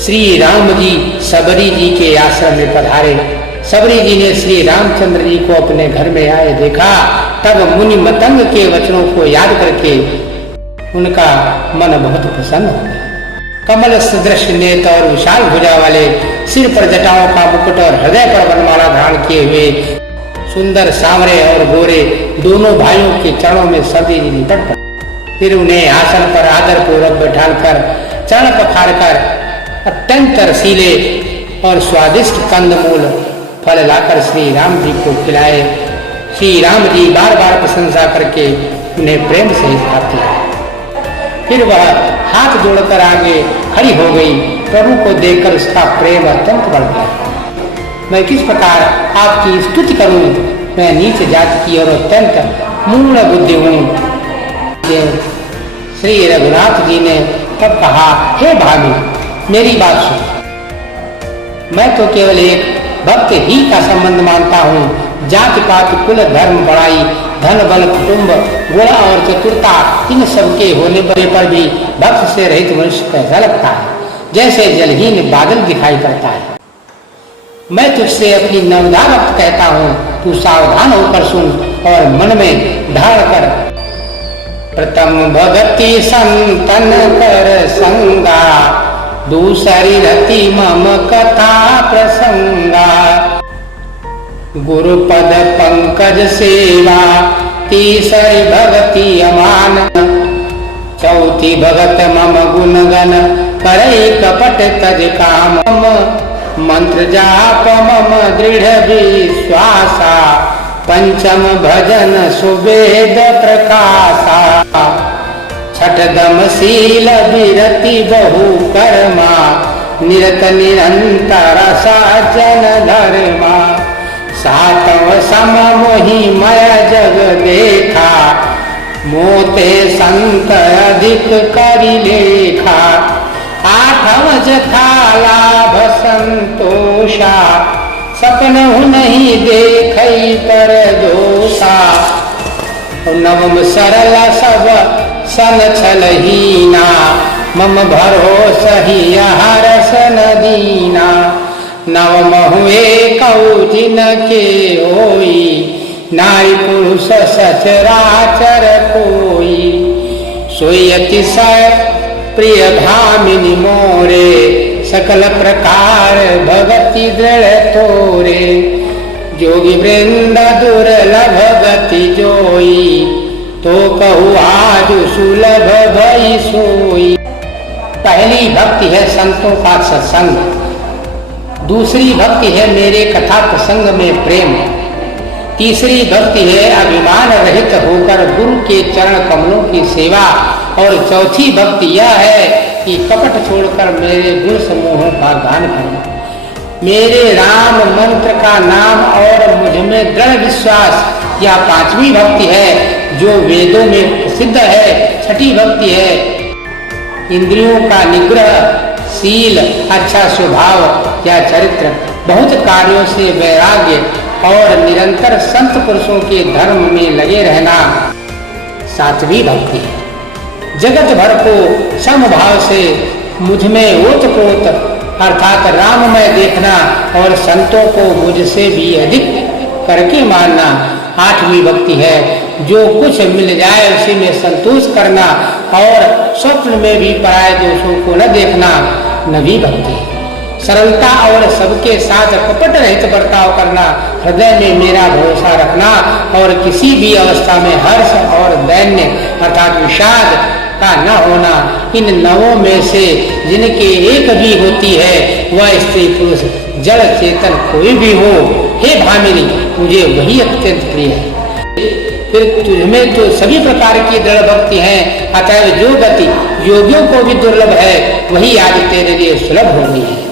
श्री राम जी सबरी जी के आश्रम में पधारे। सबरी जी ने श्री रामचंद्र जी को अपने घर में आए देखा, तब मुनि मतंग के वचनों को याद करके उनका मन बहुत प्रसन्न हो गया। कमल सदृश नेत्र और विशाल भुजा वाले, सिर पर जटाओं का मुकुट और हृदय पर वनमाला धारण किए हुए सुंदर सांवरे और गोरे दोनों भाइयों के चरणों में सबरी जी निकट पड़े। फिर उन्हें आसन पर आदर पूर्वक बैठाकर चरण पखार कर अत्यंत रसीले और स्वादिष्ट कंदमूल फल लाकर श्री राम जी को खिलाए। श्री राम जी बार बार प्रशंसा करके उन्हें प्रेम से खाते। फिर वह हाथ जोड़कर आगे खड़ी हो गई। प्रभु को देखकर उसका प्रेम अत्यंत बढ़ गया। मैं किस प्रकार आपकी स्तुति करूं, मैं नीच जाति की और अत्यंत मूढ़ बुद्धि हूँ। श्री रघुनाथ जी ने तब कहा, हे भाभी, मेरी बात सुन। मैं तो केवल एक भक्त ही का संबंध मानता हूँ। जाति पात कुल धर्म बड़ाई धन बल कुटुंब गुण और चतुरता इन सबके होने पर भी भक्त से रहित मनुष्य कैसा लगता है, जैसे जलहीन बादल दिखाई पड़ता है। मैं तुझसे अपनी नवधा भक्त कहता हूँ, तू सावधान होकर सुन और मन में धारण कर। प्रथम भगति संतन कर संगा, दूसरी रति मम कथा प्रसंगा। गुरुपद पंकज सेवा, तीसरी भगति अमान। चौथी भगत मम गुणगन, करे कपट तज काम। मंत्र जाप मम दृढ़ विश्वासा, पंचम भजन सुवेद प्रकाशा। छठदम शील विरति बहु कर्मा, निरत निरंतर साजन धर्मा। सातव सम मोहि मय जग देखा, मोते संत अधिक करि लेखा। आठव जथा लाभ संतोषा, सपनहु नहीं देखई पर दोषा। नवम सरल सब सन छलहीना, मम भरोसा ही हरस नदीना। नवमहु एकौ जिनके होई, नारी पुरुष सचराचर कोई। सोई अतिशय प्रिय भामिनी मोरे, सकल प्रकार भगति दृढ़ तोरे। जोगी वृंद दुर्लभ गति जोई, तो कहू आज सुलभ भई सोई। पहली भक्ति है संतों का सत्संग, दूसरी भक्ति है मेरे कथा प्रसंग में प्रेम, तीसरी भक्ति है अभिमान रहित होकर गुरु के चरण कमलों की सेवा, और चौथी भक्ति यह है कि कपट छोड़कर मेरे गुण समूहों का गान करना। मेरे राम मंत्र का नाम और मुझ में दृढ़ विश्वास, यह पांचवी भक्ति है जो वेदों में प्रसिद्ध है। छठी भक्ति है इंद्रियों का निग्रह, शील, अच्छा स्वभाव या चरित्र, बहुत कार्यों से वैराग्य और निरंतर संत पुरुषों के धर्म में लगे रहना। सातवीं भक्ति है जगत भर को समभाव से मुझ में ओतप्रोत अर्थात राममय देखना और संतों को मुझसे भी अधिक करके मानना। आठवीं भक्ति है जो कुछ मिल जाए उसी में संतोष करना और स्वप्न में भी पराये दोषों को न देखना। नवी भक्ति सरलता और सबके साथ कपट रहित बर्ताव करना, हृदय में मेरा भरोसा रखना और किसी भी अवस्था में हर्ष और दैन्य अर्थात विषाद का न होना। इन नवों में से जिनके एक भी होती है वह स्त्री पुरुष जड़ चेतन कोई भी हो, हे भामिनी मुझे वही अत्यंत प्रिय है। फिर तुझमें तो सभी प्रकार की दृढ़ भक्ति है, अतएव जो गति योगियों को भी दुर्लभ है वही आज तेरे लिए सुलभ हो गई है।